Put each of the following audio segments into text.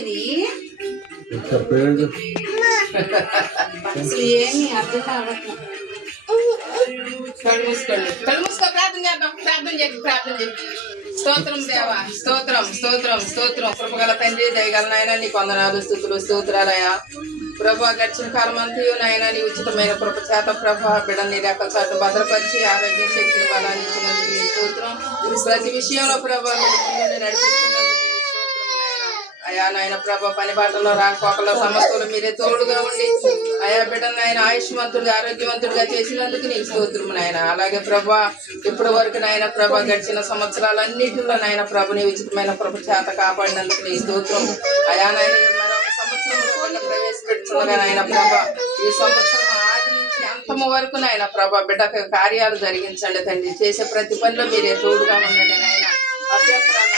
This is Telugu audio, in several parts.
ఇది అసలు ఏమి అర్థం కావట్లేదు. కళ్ళు మూసుకోండి, కళ్ళు మూసుకో. ప్రార్థన చేద్దాం. ప్రార్థన చేయి. స్తోత్రం దేవా, స్తోత్రం స్తోత్రం స్తోత్రం. కృపగల తండ్రి, దయగల నాయన నీ వందనాలు, స్థుతులు, స్తోత్రాలయ్యా. ప్రభా గడిచిన కాలం అంతయు నాయన నీ ఉచితమైన కృప చేత ప్రభా బిడ్డని రెక్కల చాటు భద్రపరిచి ఆరోగ్య శక్తిని బలాన్ని ఇచ్చినందుకు నీ స్తోత్రం. ప్రతి విషయంలో ప్రభా నడిపిస్తున్నందుకు అయా నాయన ప్రభా పని బాటలో రాకపోకలో సమస్యలు మీరే తోడుగా ఉండి అయా బిడ్డను నాయన ఆయుష్మంతుడిగా ఆరోగ్యవంతుడిగా చేసినందుకు నీకు స్తోత్రం నాయన. అలాగే ప్రభా ఇప్పటి వరకు నాయన ప్రభా గడిచిన సంవత్సరాలన్నింటిలో నాయన ప్రభు నీ ఉచితమైన కృప చేత కాపాడినందుకు నీ స్తోత్రం. అయా నాయన మరొక సంవత్సరం ప్రవేశపెట్టుగా నాయన ప్రభా ఈ సంవత్సరం ఆది నుంచి అంతము వరకు నాయన ప్రభా బిడ్డకు కార్యాలు జరిగించండి తండ్రి. చేసే ప్రతి పనిలో మీరే తోడుగా ఉండండి నాయన. అభ్యంతరాలు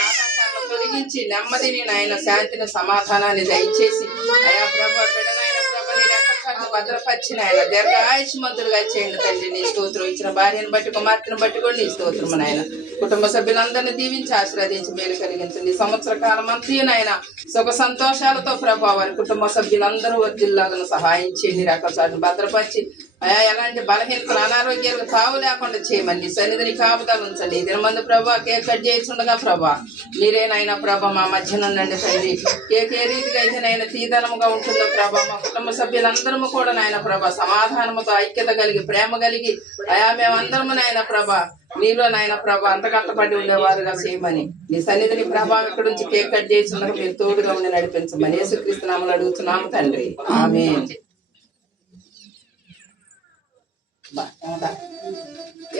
తొలగించి నెమ్మదిని నాయన శాంతిని సమాధానాన్ని దయచేసి అయా ప్రభా బిడ్డనైన ప్రభని రెక్కచాటు భద్రపరిచిన ఆయన దీర్ఘాయుష్మంతులుగా చేయండి తండ్రి. నీ స్తోత్రం. ఇచ్చిన భార్యను బట్టి కుమార్తెను బట్టి కూడా నీ స్తోత్రము నాయన. కుటుంబ సభ్యులందరినీ దీవించి ఆశీర్వదించి మేలు కలిగించండి. సంవత్సర కాలం అంతయునైనా సుఖ సంతోషాలతో ప్రభా వారి కుటుంబ సభ్యులందరూ వర్ధిల్లాగా సహాయం చేయండి. రెక్కచాటును భద్రపరిచి అయా ఎలాంటి బలహీనతలు అనారోగ్యాలకు తావు లేకుండా చేయమని సన్నిధిని కాపుదలు ఉంచండి. ఇద్దరి మంది ప్రభా కేక్ కట్ చేస్తుండగా ప్రభా మీరేనైనా ప్రభా మా మధ్యన ఉండండి తండ్రి. కేక్ ఏ రీతిగా అయితే నైనా తీదనముగా ఉంటుందో ప్రభా మా కుటుంబ సభ్యులందరము కూడా నాయన ప్రభా సమాధానముతో ఐక్యత కలిగి ప్రేమ కలిగి అయా మేమందరము నాయన ప్రభా నీలో నాయన ప్రభా అంతకట్టపడి ఉండేవారుగా చేయమని నీ సన్నిధిని ప్రభా ఇక్కడ నుంచి కేక్ కట్ చేస్తుండగా మీరు తోడుగా ఉండి నడిపించమని యేసుక్రీస్తు నామములో అడుగుతున్నాము తండ్రి. ఆమేన్.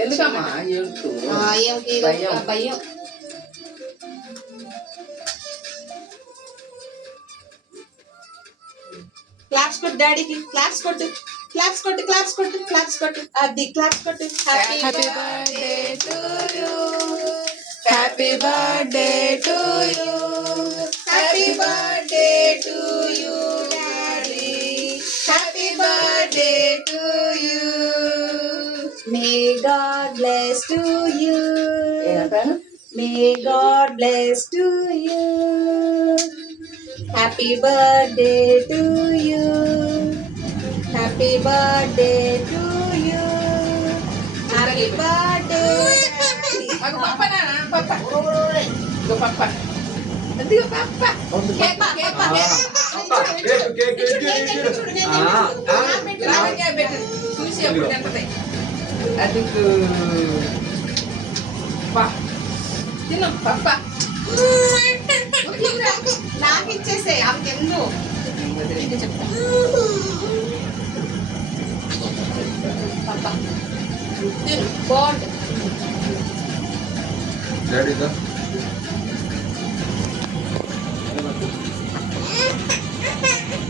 ఎందుకమ్మా భయం? క్లాప్స్ కొట్టు డాడీకి. క్లాప్స్ కొట్టు, క్లాప్స్ కొట్టు, క్లాప్స్ కొట్టు, క్లాప్స్ కొట్టు. అది క్లాప్స్ కొట్టు. Happy birthday to you, happy birthday to you, happy birthday to you daddy, happy birthday to you. May God bless to you. May God bless to you. Happy birthday to you. Happy birthday to you. Happy birthday. Aku papa na, papa. Go papa. Nanti go papa. Cake. Susi apa yang penting? Aduh, Pak, tidur, Papa. Nak ichese, am kendu. Ini cepet. Papa, tidur, bond. Daddy dah.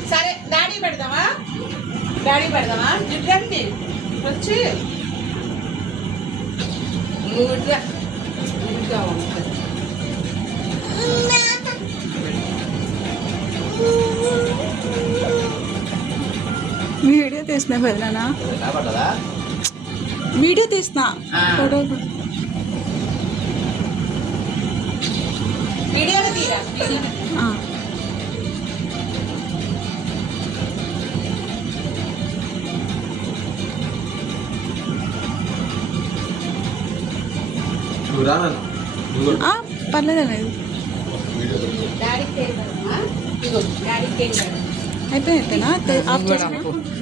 Sare, daddy berdama. Jujurnya, lucu. Mudah. Video తీసిన పెద్దనా వీడియో తీసిన ఫోటో వీడియోలో తీరా పర్లేదండి అయిపోయినా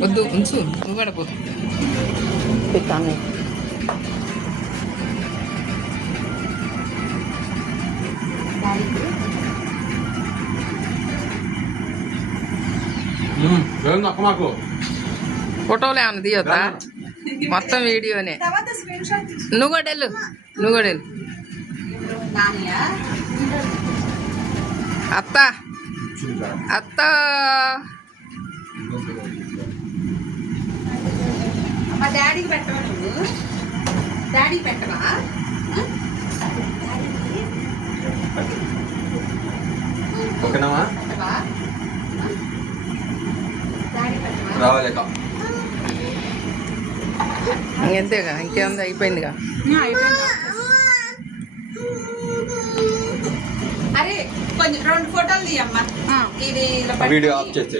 వద్దు ఉంచు నువ్వు కూడా పో పెట్టాను ఫోటోలు ఏమన్నా తీయొద్దా మొత్తం వీడియోనే నువ్వు కూడా వెళ్ళు అత్త డాడీకి పెట్టవా నువ్వు డాడీకి పెట్టవా ఇంకెంతేగా ఇంకేముంది అయిపోయిందిగా అరే కొంచెం 2 ఫోటోలు తీయమ్మా. ఇది ఇలా వీడియో పట్టుకొని- ఆఫ్ చేస్తే